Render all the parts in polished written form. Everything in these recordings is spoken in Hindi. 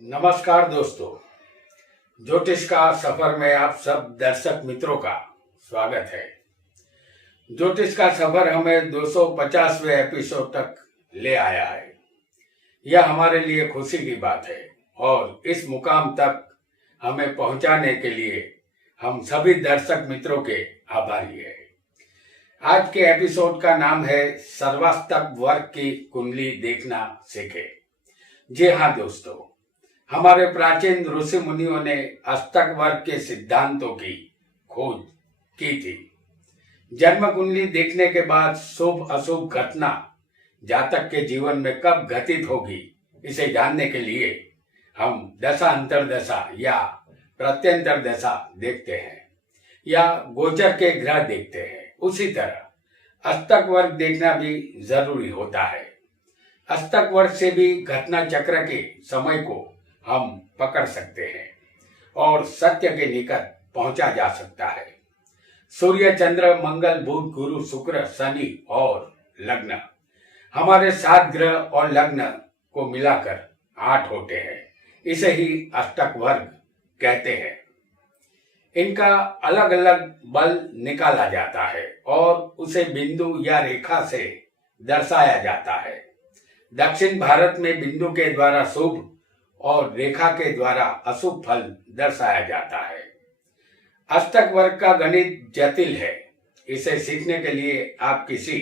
नमस्कार दोस्तों, ज्योतिष का सफर में आप सब दर्शक मित्रों का स्वागत है। ज्योतिष का सफर हमें 250वें एपिसोड तक ले आया है। यह हमारे लिए खुशी की बात है और इस मुकाम तक हमें पहुंचाने के लिए हम सभी दर्शक मित्रों के आभारी हैं। आज के एपिसोड का नाम है सर्वाष्टक वर्ग की कुंडली देखना सीखे। जी हाँ दोस्तों, हमारे प्राचीन ऋषि मुनियों ने अष्टक वर्ग के सिद्धांतों की खोज की थी। जन्म कुंडली देखने के बाद शुभ अशुभ घटना जातक के जीवन में कब घटित होगी, इसे जानने के लिए हम दशा अंतर्दशा या प्रत्यंतर दशा देखते हैं या गोचर के ग्रह देखते हैं। उसी तरह अष्टक वर्ग देखना भी जरूरी होता है। अष्टक वर्ग से भी घटना चक्र के समय को हम पकड़ सकते हैं और सत्य के निकट पहुंचा जा सकता है। सूर्य, चंद्र, मंगल, बुध, गुरु, शुक्र, शनि और लग्न, हमारे 7 ग्रह और लग्न को मिलाकर 8 होते हैं। इसे ही अष्टक वर्ग कहते हैं। इनका अलग अलग बल निकाला जाता है और उसे बिंदु या रेखा से दर्शाया जाता है। दक्षिण भारत में बिंदु के द्वारा शुभ और रेखा के द्वारा अशुभ फल दर्शाया जाता है। अष्टक वर्ग का गणित जटिल है। इसे सीखने के लिए आप किसी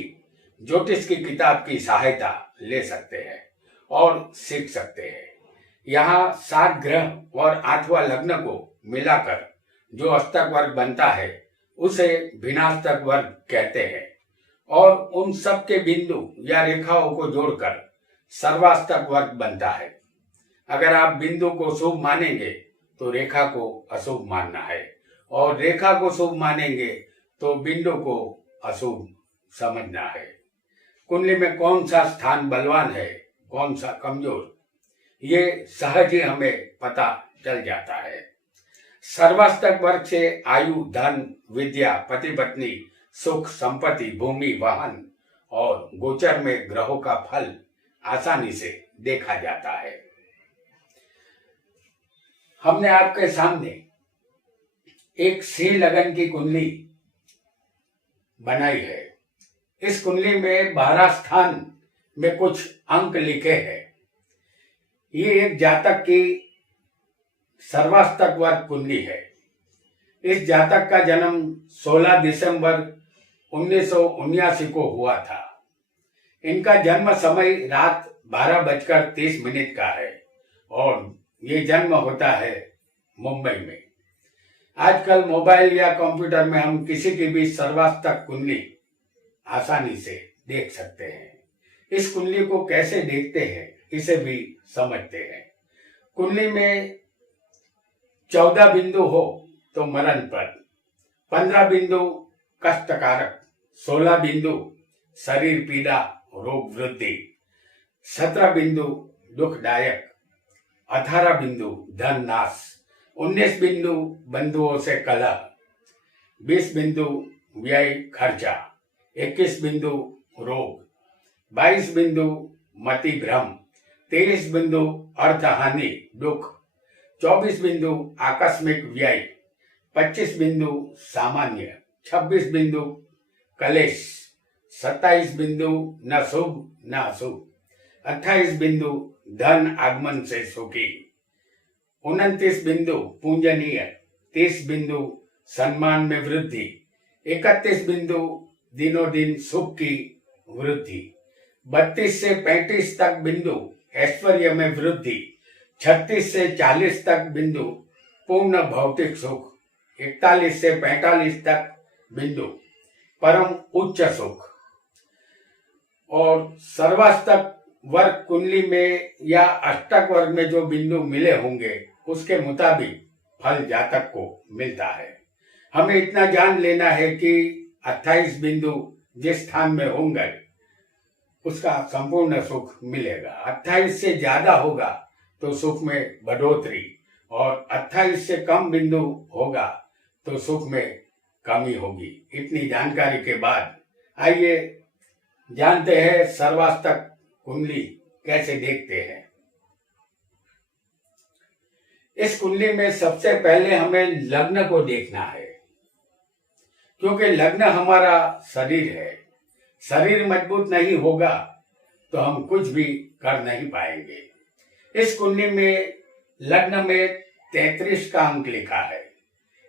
ज्योतिष की किताब की सहायता ले सकते हैं और सीख सकते हैं। यहाँ 7 ग्रह और 8वां लग्न को मिलाकर जो अष्टक वर्ग बनता है उसे भिन्नाष्टक वर्ग कहते हैं और उन सब के बिंदु या रेखाओं को जोड़कर सर्वाष्टक वर्ग बनता है। अगर आप बिंदु को शुभ मानेंगे तो रेखा को अशुभ मानना है और रेखा को शुभ मानेंगे तो बिंदु को अशुभ समझना है। कुंडली में कौन सा स्थान बलवान है, कौन सा कमजोर, ये सहज ही हमें पता चल जाता है। सर्वाष्टक वर्ग से आयु, धन, विद्या, पति पत्नी, सुख, संपत्ति, भूमि, वाहन और गोचर में ग्रहों का फल आसानी से देखा जाता है। हमने आपके सामने एक सिंह लगन की कुंडली बनाई है। इस कुंडली में 12 स्थान में कुछ अंक लिखे हैं। ये एक जातक की सर्वाष्टक वर्ग कुंडली है। इस जातक का जन्म 16 दिसंबर 1979 को हुआ था। इनका जन्म समय रात 12:30 का है और ये जन्म होता है मुंबई में। आजकल मोबाइल या कंप्यूटर में हम किसी की भी सर्वाष्टक कुंडली आसानी से देख सकते हैं। इस कुंडली को कैसे देखते हैं इसे भी समझते हैं। कुंडली में 14 बिंदु हो तो मरण पर, 15 बिंदु कष्टकारक, 16 बिंदु शरीर पीड़ा रोग वृद्धि, 17 बिंदु दुखदायक, 18 बिंदु धन नाश, 19 बिंदु बंधुओं से कलह, 20 बिंदु व्यय खर्चा, 21 बिंदु रोग, 22 बिंदु मति भ्रम, 23 बिंदु अर्थहानि दुख, 24 बिंदु आकस्मिक व्यय, 25 बिंदु सामान्य, 26 बिंदु कलेश, 27 बिंदु न शुभ न अशुभ, 28 बिंदु धन आगमन से सुखी, 29 बिंदु पूजनीय, 30 बिंदु सम्मान में वृद्धि, 31 बिंदु दिनों दिन सुख की वृद्धि, 32 से 35 तक बिंदु ऐश्वर्य में वृद्धि, 36 से 40 तक बिंदु पूर्ण भौतिक सुख, 41 से 45 तक बिंदु परम उच्च सुख। और सर्वाष्टक वर्ग कुंडली में या अष्टक वर्ग में जो बिंदु मिले होंगे उसके मुताबिक फल जातक को मिलता है। हमें इतना जान लेना है कि 28 बिंदु जिस स्थान में होंगे उसका संपूर्ण सुख मिलेगा। 28 से ज्यादा होगा तो सुख में बढ़ोतरी और 28 से कम बिंदु होगा तो सुख में कमी होगी। इतनी जानकारी के बाद आइए जानते हैं सर्वाष्टक कुंडली कैसे देखते हैं। इस कुंडली में सबसे पहले हमें लग्न को देखना है, क्योंकि लग्न हमारा शरीर है। शरीर मजबूत नहीं होगा तो हम कुछ भी कर नहीं पाएंगे। इस कुंडली में लग्न में 33 का अंक लिखा है,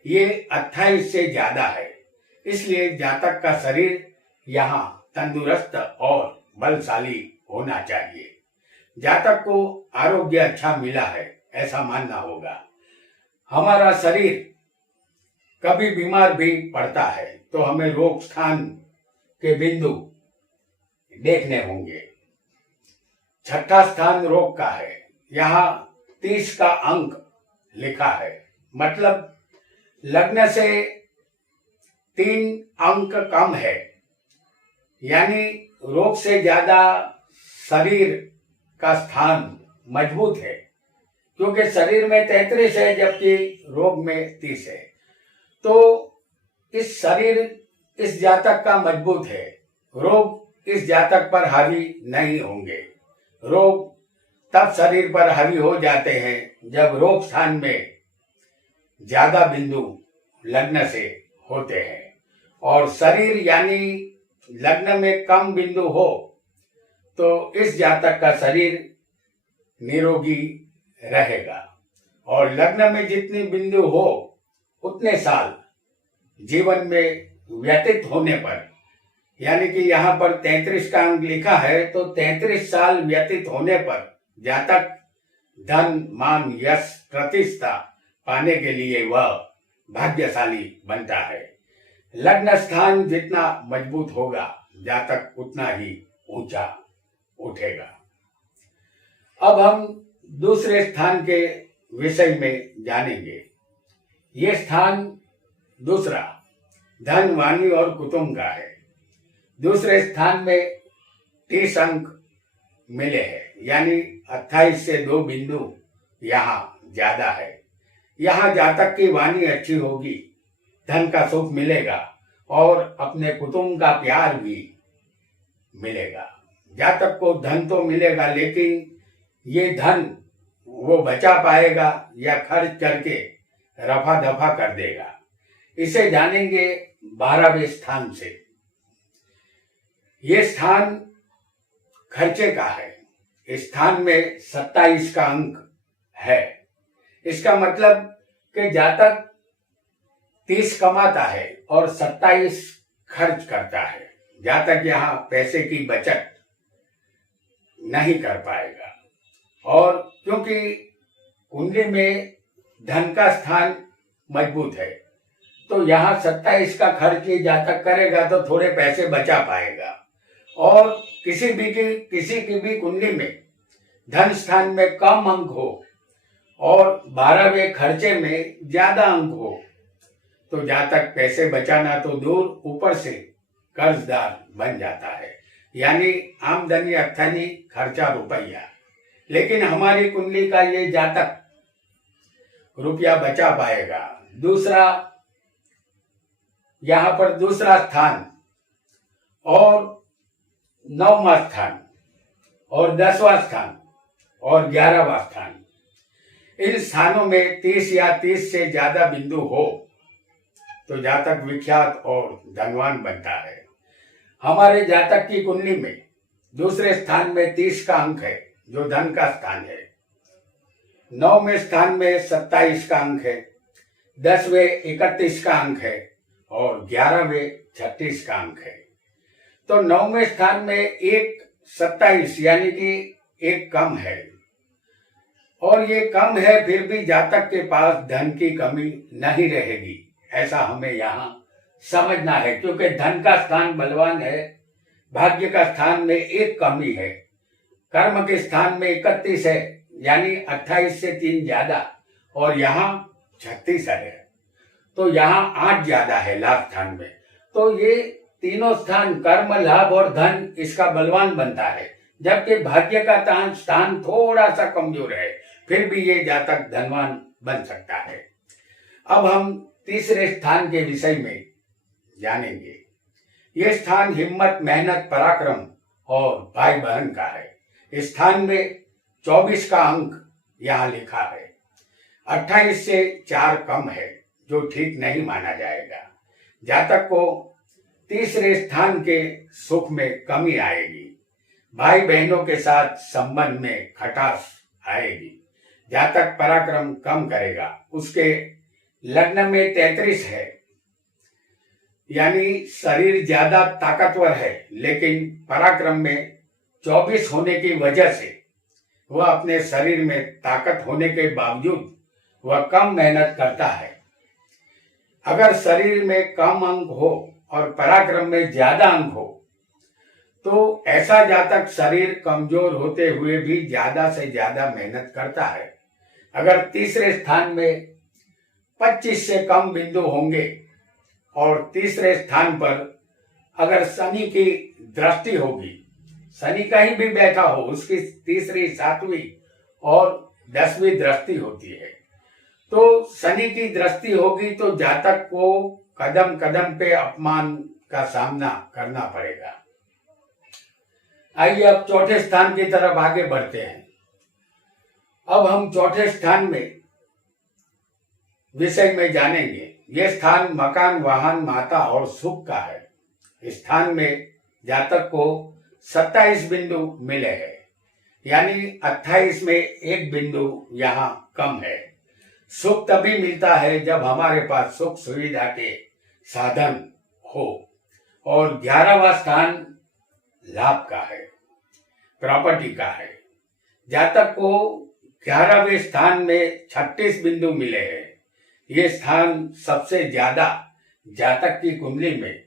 ये 28 से ज्यादा है, इसलिए जातक का शरीर यहाँ तंदुरुस्त और बलशाली होना चाहिए। जातक को आरोग्य अच्छा मिला है ऐसा मानना होगा। हमारा शरीर कभी बीमार भी पड़ता है तो हमें रोग स्थान के बिंदु देखने होंगे। छठा स्थान रोग का है, यहाँ 30 का अंक लिखा है, मतलब लग्न से 3 अंक कम है, यानी रोग से ज्यादा शरीर का स्थान मजबूत है, क्योंकि शरीर में 33 है जबकि रोग में 30 है। तो इस शरीर इस जातक का मजबूत है, रोग इस जातक पर हावी नहीं होंगे। रोग तब शरीर पर हावी हो जाते हैं जब रोग स्थान में ज्यादा बिंदु लग्न से होते हैं और शरीर यानी लग्न में कम बिंदु हो तो इस जातक का शरीर निरोगी रहेगा। और लग्न में जितनी बिंदु हो उतने साल जीवन में व्यतीत होने पर, यानी कि यहाँ पर 33 का अंक लिखा है, तो 33 साल व्यतीत होने पर जातक धन मान यश प्रतिष्ठा पाने के लिए वह भाग्यशाली बनता है। लग्न स्थान जितना मजबूत होगा जातक उतना ही ऊंचा उठेगा। अब हम दूसरे स्थान के विषय में जानेंगे। ये स्थान दूसरा धन वाणी और कुटुंब का है। दूसरे स्थान में 30 अंक मिले हैं, यानी 28 से 2 बिंदु यहाँ ज्यादा है। यहाँ जातक की वाणी अच्छी होगी, धन का सुख मिलेगा और अपने कुटुंब का प्यार भी मिलेगा। जातक को धन तो मिलेगा, लेकिन ये धन वो बचा पाएगा या खर्च करके रफा दफा कर देगा। इसे जानेंगे 12वें स्थान से। ये स्थान खर्चे का है। इस स्थान में 27 का अंक है। इसका मतलब कि जातक 30 कमाता है और 27 खर्च करता है। जातक यहाँ पैसे की बचत नहीं कर पाएगा। और क्योंकि कुंडली में धन का स्थान मजबूत है तो यहाँ 27 का खर्च ही जातक करेगा तो थोड़े पैसे बचा पाएगा। और किसी की भी कुंडली में धन स्थान में कम अंक हो और 12वें खर्चे में ज्यादा अंक हो तो जातक पैसे बचाना तो दूर, ऊपर से कर्जदार बन जाता है, यानी आमदनी अर्थानी खर्चा रुपया। लेकिन हमारी कुंडली का ये जातक रुपया बचा पाएगा। दूसरा, यहाँ पर दूसरा स्थान और 9वां स्थान और 10वां स्थान और 11वां स्थान, इन स्थानों में 30 या 30 से ज्यादा बिंदु हो तो जातक विख्यात और धनवान बनता है। हमारे जातक की कुंडली में दूसरे स्थान में 30 का अंक है जो धन का स्थान है। 9वें स्थान में 27 का अंक है, 10वें 31 का अंक है और 11वें 36 का अंक है। तो 9वें स्थान में एक 27 यानी कि एक कम है। और ये कम है फिर भी जातक के पास धन की कमी नहीं रहेगी, ऐसा हमें यहाँ समझना है, क्योंकि धन का स्थान बलवान है, भाग्य का स्थान में एक कमी है, कर्म के स्थान में 31 है यानी 28 से 3 ज्यादा और यहाँ 36 है, तो यहाँ 8 ज्यादा है लाभ स्थान में। तो ये तीनों स्थान कर्म, लाभ और धन इसका बलवान बनता है, जबकि भाग्य का स्थान थोड़ा सा कमजोर है, फिर भी ये जातक धनवान बन सकता है। अब हम तीसरे स्थान के विषय में जानेंगे। ये स्थान हिम्मत, मेहनत, पराक्रम और भाई बहन का है। इस स्थान में 24 का अंक यहाँ लिखा है। 28 से 4 कम है, जो ठीक नहीं माना जाएगा। जातक को तीसरे स्थान के सुख में कमी आएगी। भाई बहनों के साथ संबंध में खटास आएगी। जातक पराक्रम कम करेगा। उसके लग्न में 33 है, यानी शरीर ज्यादा ताकतवर है, लेकिन पराक्रम में 24 होने की वजह से वह अपने शरीर में ताकत होने के बावजूद वह कम मेहनत करता है। अगर शरीर में कम अंग हो और पराक्रम में ज्यादा अंग हो तो ऐसा जातक शरीर कमजोर होते हुए भी ज्यादा से ज्यादा मेहनत करता है। अगर तीसरे स्थान में 25 से कम बिंदु होंगे और तीसरे स्थान पर अगर शनि की दृष्टि होगी, शनि कहीं भी बैठा हो, उसकी तीसरी, 7वीं और 10वीं दृष्टि होती है, तो शनि की दृष्टि होगी तो जातक को कदम कदम पे अपमान का सामना करना पड़ेगा। आइए अब चौथे स्थान की तरफ आगे बढ़ते हैं। अब हम चौथे स्थान में विषय में जानेंगे। यह स्थान मकान, वाहन, माता और सुख का है। इस स्थान में जातक को 27 बिंदु मिले हैं, यानी 28 में एक बिंदु यहाँ कम है। सुख तभी मिलता है जब हमारे पास सुख सुविधा के साधन हो। और 11वां स्थान लाभ का है, प्रॉपर्टी का है। जातक को 11वें स्थान में 36 बिंदु मिले हैं। ये स्थान सबसे ज्यादा जातक की कुंडली में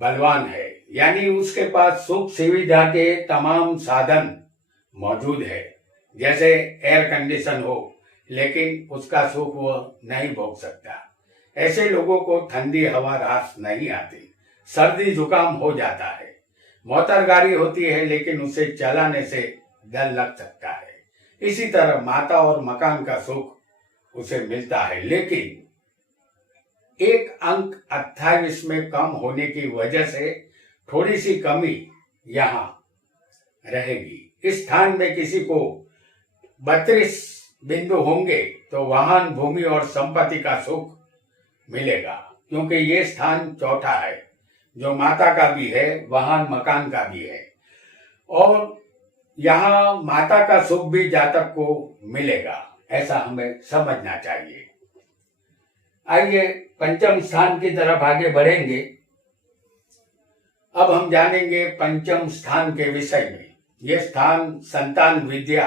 बलवान है, यानी उसके पास सुख सुविधा के तमाम साधन मौजूद है। जैसे एयर कंडीशन हो, लेकिन उसका सुख वह नहीं भोग सकता। ऐसे लोगों को ठंडी हवा रास नहीं आती, सर्दी जुकाम हो जाता है। मोटर गाड़ी होती है, लेकिन उसे चलाने से डर लग सकता है। इसी तरह माता और मकान का सुख उसे मिलता है, लेकिन एक अंक 28 में कम होने की वजह से थोड़ी सी कमी यहाँ रहेगी। इस स्थान में किसी को 32 बिंदु होंगे तो वाहन, भूमि और संपत्ति का सुख मिलेगा, क्योंकि ये स्थान चौथा है, जो माता का भी है, वाहन, मकान का भी है। और यहाँ माता का सुख भी जातक को मिलेगा, ऐसा हमें समझना चाहिए। आइए पंचम स्थान की तरफ आगे बढ़ेंगे। अब हम जानेंगे पंचम स्थान के विषय में। यह स्थान संतान, विद्या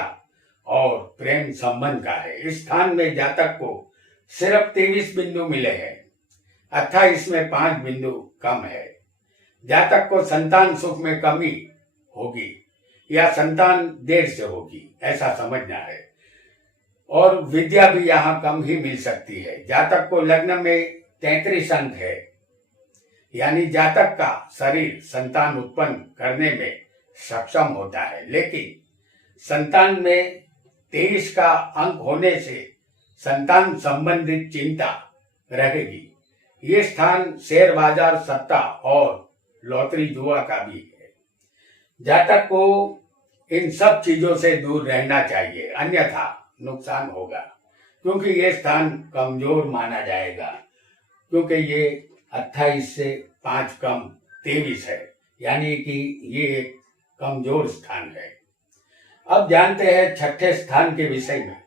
और प्रेम संबंध का है। इस स्थान में जातक को सिर्फ 23 बिंदु मिले हैं, 28 में 5 बिंदु कम है। जातक को संतान सुख में कमी होगी या संतान देर से होगी, ऐसा समझना है। और विद्या भी यहाँ कम ही मिल सकती है। जातक को लग्न में 33 अंक है, यानी जातक का शरीर संतान उत्पन्न करने में सक्षम होता है, लेकिन संतान में 23 का अंक होने से संतान संबंधित चिंता रहेगी। ये स्थान शेयर बाजार, सत्ता और लॉटरी जुआ का भी है। जातक को इन सब चीजों से दूर रहना चाहिए, अन्यथा नुकसान होगा, क्योंकि ये स्थान कमजोर माना जाएगा, क्योंकि ये 28 से 5 कम 23 है, यानी कि ये एक कमजोर स्थान है। अब जानते हैं छठे स्थान के विषय में।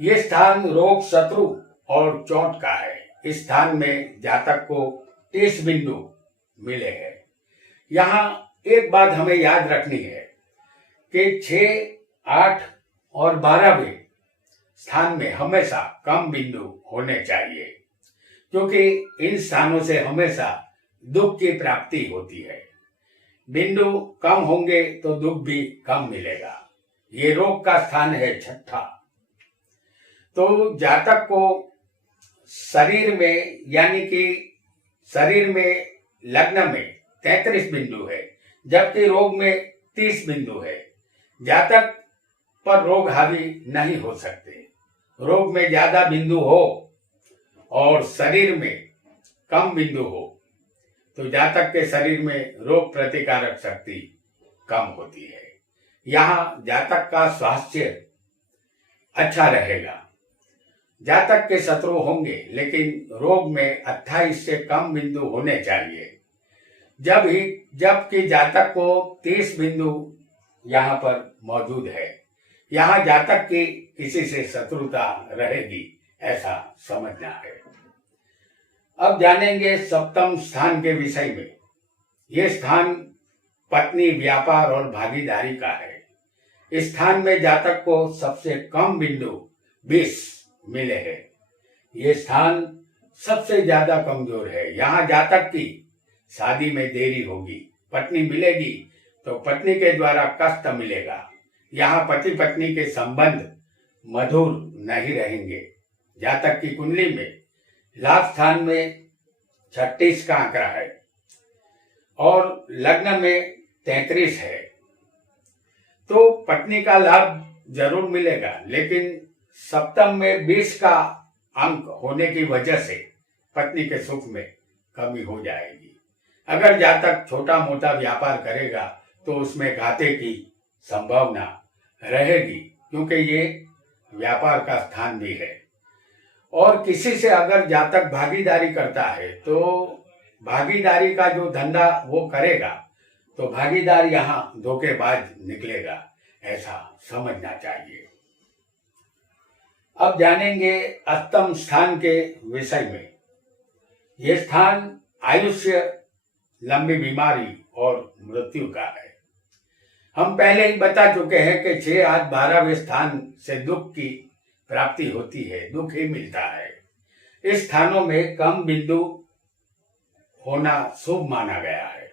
ये स्थान रोग, शत्रु और चोट का है। इस स्थान में जातक को 30 बिंदु मिले हैं। यहाँ एक बात हमें याद रखनी है कि 6, 8 और 12वें स्थान में हमेशा कम बिंदु होने चाहिए, क्योंकि इन स्थानों से हमेशा दुख की प्राप्ति होती है। बिंदु कम होंगे तो दुख भी कम मिलेगा। ये रोग का स्थान है, छठा। तो जातक को शरीर में, यानी कि शरीर में लग्न में 33 बिंदु है, जबकि रोग में 30 बिंदु है। जातक पर रोग हावी नहीं हो सकते। रोग में ज्यादा बिंदु हो और शरीर में कम बिंदु हो तो जातक के शरीर में रोग प्रतिकारक शक्ति कम होती है। यहाँ जातक का स्वास्थ्य अच्छा रहेगा। जातक के शत्रु होंगे, लेकिन रोग में 28 से कम बिंदु होने चाहिए। जबकि जातक को 30 बिंदु यहाँ पर मौजूद है। यहाँ जातक की किसी से शत्रुता रहेगी, ऐसा समझना है। अब जानेंगे सप्तम स्थान के विषय में। ये स्थान पत्नी, व्यापार और भागीदारी का है। इस स्थान में जातक को सबसे कम बिंदु 20 मिले हैं। ये स्थान सबसे ज्यादा कमजोर है। यहाँ जातक की शादी में देरी होगी। पत्नी मिलेगी तो पत्नी के द्वारा कष्ट मिलेगा। यहाँ पति पत्नी के संबंध मधुर नहीं रहेंगे। जातक की कुंडली में लाभ स्थान में 36 का आंकड़ा है और लग्न में 33 है, तो पत्नी का लाभ जरूर मिलेगा, लेकिन सप्तम में 20 का अंक होने की वजह से पत्नी के सुख में कमी हो जाएगी। अगर जातक छोटा मोटा व्यापार करेगा तो उसमें घाटे की संभावना रहेगी, क्योंकि ये व्यापार का स्थान भी है। और किसी से अगर जातक भागीदारी करता है तो भागीदारी का जो धंधा वो करेगा तो भागीदार यहाँ धोखेबाज निकलेगा, ऐसा समझना चाहिए। अब जानेंगे अष्टम स्थान के विषय में। ये स्थान आयुष्य, लंबी बीमारी और मृत्यु का है। हम पहले ही बता चुके हैं कि 6, 8, 12वें स्थान से दुख की प्राप्ति होती है, दुख ही मिलता है। इस स्थानों में कम बिंदु होना शुभ माना गया है।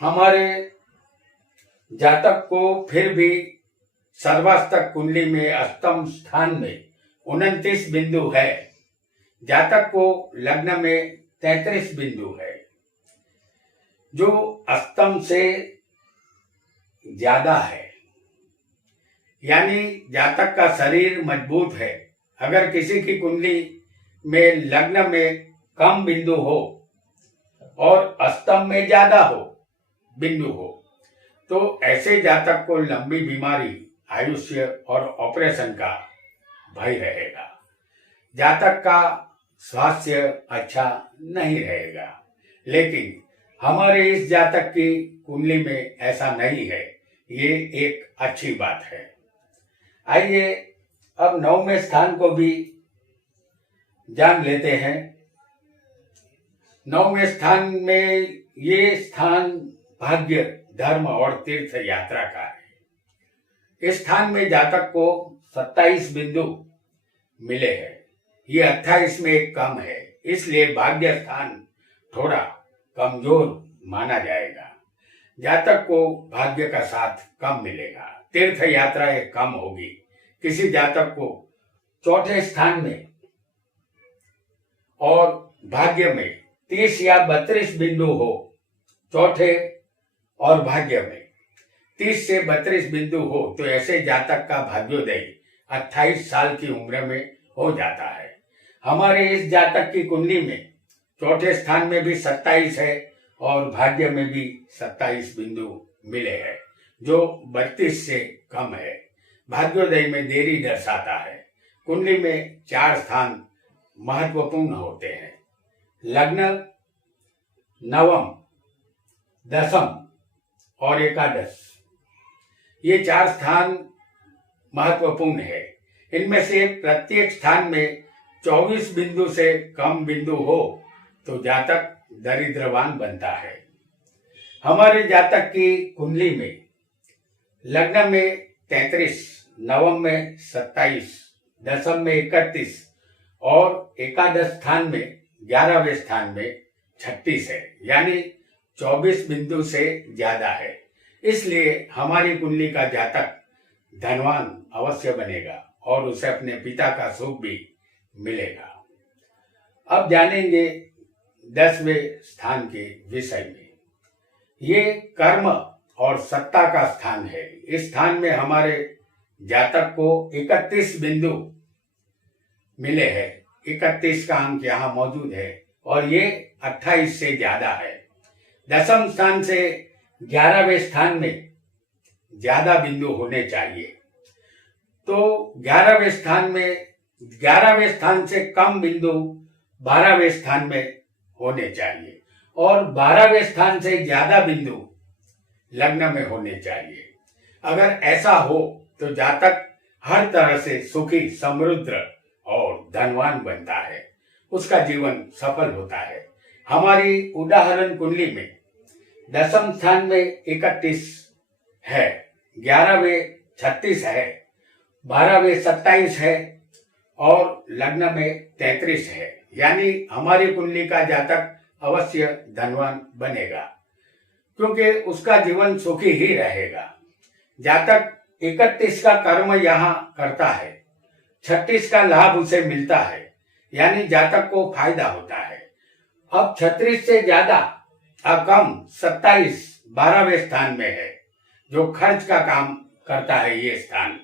हमारे जातक को फिर भी सर्वाष्टक कुंडली में अष्टम स्थान में 29 बिंदु है। जातक को लग्न में 33 बिंदु है, जो अष्टम से ज्यादा है। यानी जातक का शरीर मजबूत है। अगर किसी की कुंडली में लग्न में कम बिंदु हो और अष्टम में ज्यादा बिंदु हो, तो ऐसे जातक को लंबी बीमारी, आयुष्य और ऑपरेशन का भय रहेगा। जातक का स्वास्थ्य अच्छा नहीं रहेगा। लेकिन हमारे इस जातक की कुंडली में ऐसा नहीं है, ये एक अच्छी बात है। आइए अब 9वें स्थान को भी जान लेते हैं। 9वें स्थान में ये स्थान भाग्य, धर्म और तीर्थ यात्रा का है। इस स्थान में जातक को 27 बिंदु मिले हैं। ये 28 में एक कम है, इसलिए भाग्य स्थान थोड़ा कमजोर माना जाएगा। जातक को भाग्य का साथ कम मिलेगा। तीर्थ यात्रा एक कम होगी। किसी जातक को चौथे स्थान में और भाग्य में 30 या 32 बिंदु हो, चौथे और भाग्य में 30 से 32 बिंदु हो, तो ऐसे जातक का भाग्योदय 28 साल की उम्र में हो जाता है। हमारे इस जातक की कुंडली में चौथे स्थान में भी 27 है और भाग्य में भी 27 बिंदु मिले हैं, जो 32 से कम है। भाग्योदय में देरी दर्शाता है। कुंडली में 4 स्थान महत्वपूर्ण होते हैं: लग्न, नवम, दशम और एकादश। ये 4 स्थान महत्वपूर्ण है। इनमें से प्रत्येक स्थान में 24 बिंदु से कम बिंदु हो तो जातक दरिद्रवान बनता है। हमारे जातक की कुंडली में लग्न में 33, नवम में 27, दशम में 31 और एकादश स्थान में 11वें स्थान में 36 है, यानी 24 बिंदु से ज्यादा है। इसलिए हमारी कुंडली का जातक धनवान अवश्य बनेगा और उसे अपने पिता का सुख भी मिलेगा। अब जानेंगे 10वें स्थान के विषय में। ये कर्म और सत्ता का स्थान है। इस स्थान में हमारे जातक को 31 बिंदु मिले हैं। 31 का अंक यहाँ मौजूद है और ये 28 से ज्यादा है। दशम स्थान से 11वें स्थान में ज्यादा बिंदु होने चाहिए। तो 11वें स्थान से कम बिंदु 12वें स्थान में होने चाहिए और 12वें स्थान से ज्यादा बिंदु लग्न में होने चाहिए। अगर ऐसा हो तो जातक हर तरह से सुखी, समृद्ध और धनवान बनता है, उसका जीवन सफल होता है। हमारी उदाहरण कुंडली में 10वें स्थान में 31 है, 11वें 36 है, 12वें 27 है और लग्न में 33 है, यानी हमारी कुंडली का जातक अवश्य धनवान बनेगा क्योंकि उसका जीवन सुखी ही रहेगा। जातक 31 का कर्म यहाँ करता है, 36 का लाभ उसे मिलता है, यानी जातक को फायदा होता है। अब 36 से ज्यादा कम 27 12वें स्थान में है, जो खर्च का काम करता है ये स्थान,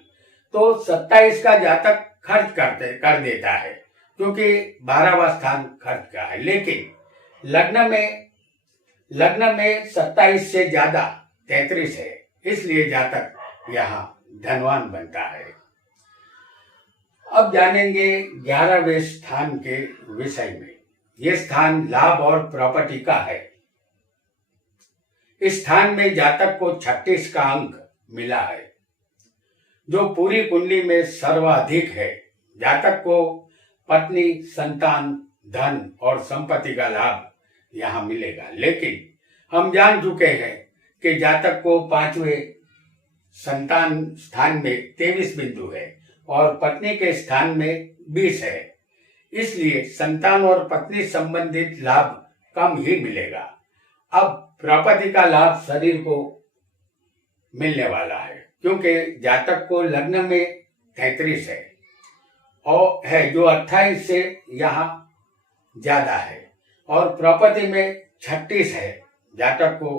तो 27 का जातक खर्च कर देता है क्योंकि 12वां स्थान खर्च का है। लेकिन लग्न में 27 से ज्यादा 33 है, इसलिए जातक यहाँ धनवान बनता है। अब जानेंगे 11वें स्थान के विषय में। यह स्थान लाभ और प्रॉपर्टी का है। इस स्थान में जातक को 36 का अंक मिला है, जो पूरी कुंडली में सर्वाधिक है। जातक को पत्नी, संतान, धन और संपत्ति का लाभ यहाँ मिलेगा। लेकिन हम जान चुके हैं कि जातक को 5वें संतान स्थान में 23 बिंदु है और पत्नी के स्थान में 20 है, इसलिए संतान और पत्नी संबंधित लाभ कम ही मिलेगा। अब प्रॉपर्टी का लाभ शरीर को मिलने वाला है क्योंकि जातक को लग्न में 33 है और है, जो 28 से यहाँ ज्यादा है, और प्रॉपर्टी में 36 है। जातक को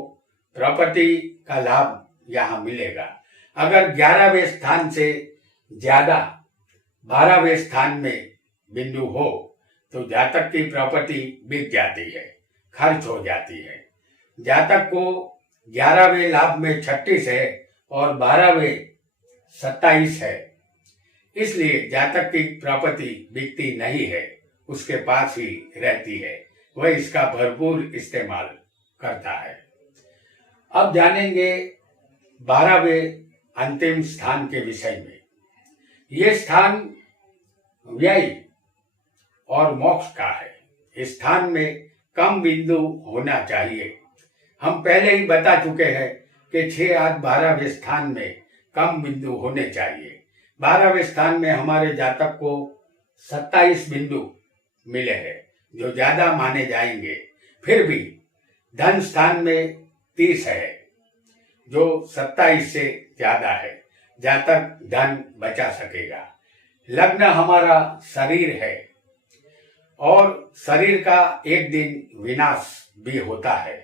प्रॉपर्टी का लाभ यहाँ मिलेगा। अगर 11वें स्थान से ज्यादा 12वें स्थान में बिंदु हो तो जातक की प्रॉपर्टी बिक जाती है, खर्च हो जाती है। जातक को 11वें लाभ में 36 है और 12वें 27 है, इसलिए जातक की प्रॉपर्टी बिकती नहीं है, उसके पास ही रहती है, वह इसका भरपूर इस्तेमाल करता है। अब जानेंगे 12वें अंतिम स्थान के विषय में। यह स्थान व्यय और मोक्ष का है। इस स्थान में कम बिंदु होना चाहिए। हम पहले ही बता चुके हैं कि 6, 8, 12वें स्थान में कम बिंदु होने चाहिए। 12वें स्थान में हमारे जातक को 27 बिंदु मिले हैं, जो ज्यादा माने जाएंगे। फिर भी धन स्थान में 30 है, जो 27 से ज्यादा है। जातक धन बचा सकेगा। लग्न हमारा शरीर है और शरीर का एक दिन विनाश भी होता है।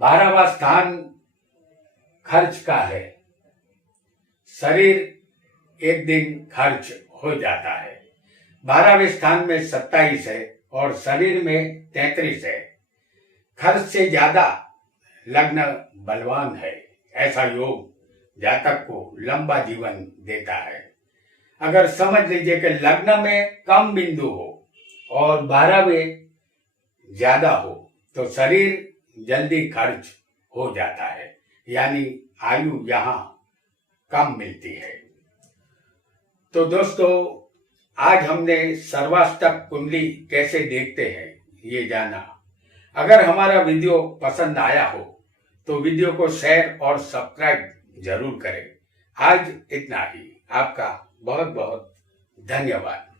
12वां स्थान खर्च का है। शरीर एक दिन खर्च हो जाता है। 12वें स्थान में 27 है और शरीर में 33 है। खर्च से ज्यादा लग्न बलवान है। ऐसा योग जातक को लंबा जीवन देता है। अगर समझ लीजिए कि लग्न में कम बिंदु हो और 12वें ज्यादा हो तो शरीर जल्दी खर्च हो जाता है, यानी आयु यहाँ कम मिलती है। तो दोस्तों, आज हमने सर्वाष्टक कुंडली कैसे देखते हैं ये जाना। अगर हमारा वीडियो पसंद आया हो तो वीडियो को शेयर और सब्सक्राइब जरूर करें। आज इतना ही। आपका बहुत बहुत धन्यवाद।